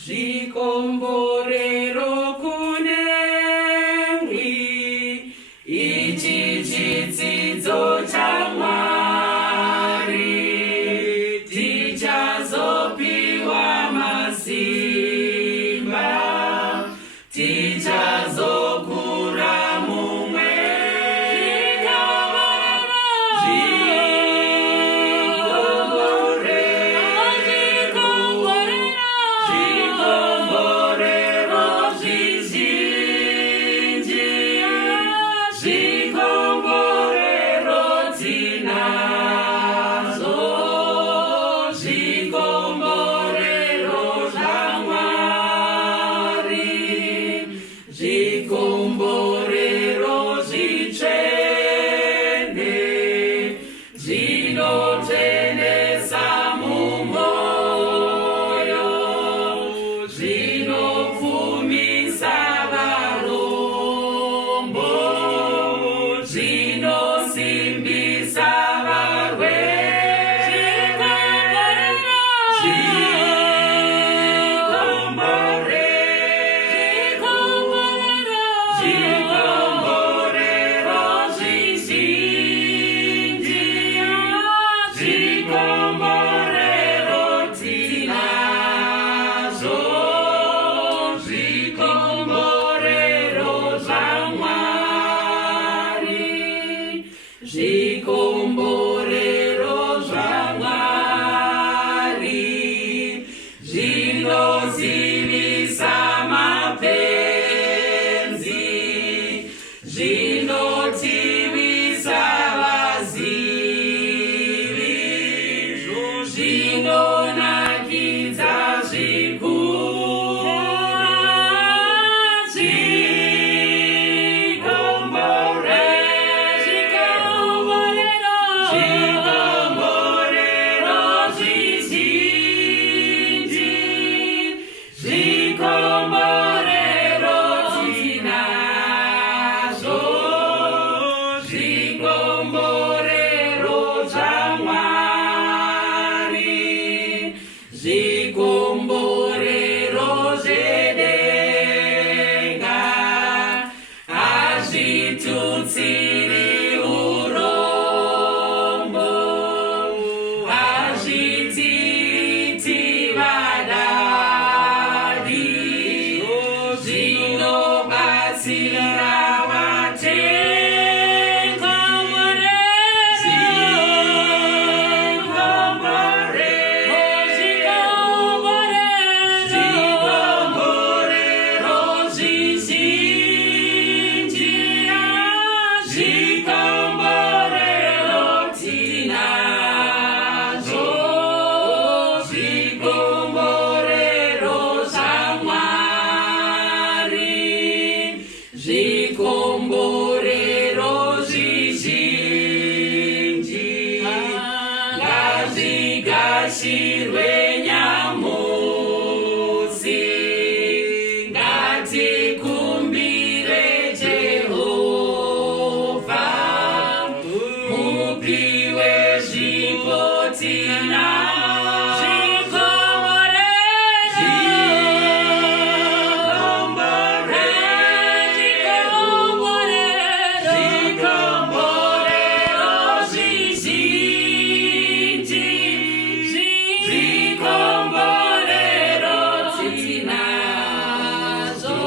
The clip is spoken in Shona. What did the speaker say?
Zvikomborero kunemwi, ichi chidzidzo chaMwari, tichazopiwa masimba, tichazokura mumweya. Zvikomborero zvizhinji, zvikomborero tinazvo, zvikomborero zvaMwari, zvikomborero zvitsvene, zvinotendesa mumwoyo, zvinopfumisa varombo, zvinosimbisa varwere. Zvikomborero zvizhinji, zvikomborero tinazvo, zvikomborero zvaMwari, zvikomborero zvaMwari, zvinozivisa mapenzi, zvinotivisa vazivi, zvinonakidza zvikuru. Zvikomborero zvizhinji, zvikomborero tinazvo, zvikomborero zvaMwari, zvikomborero zvedenga, hazvitutsiri urombo, hazvitiiti vadadi, zvinobatsira vatenga. Zvikomborero zvizhinji, zvikomborero tinazvo, zvikomborero zvaMwari, zvikomborero zvizhinji, ngazvigashirwe nyamusi, ngatikumbire Jehovha, mupiwe zvipo tinazvo. Zvikomborero zvizhinji, zvikomborero tinazvo,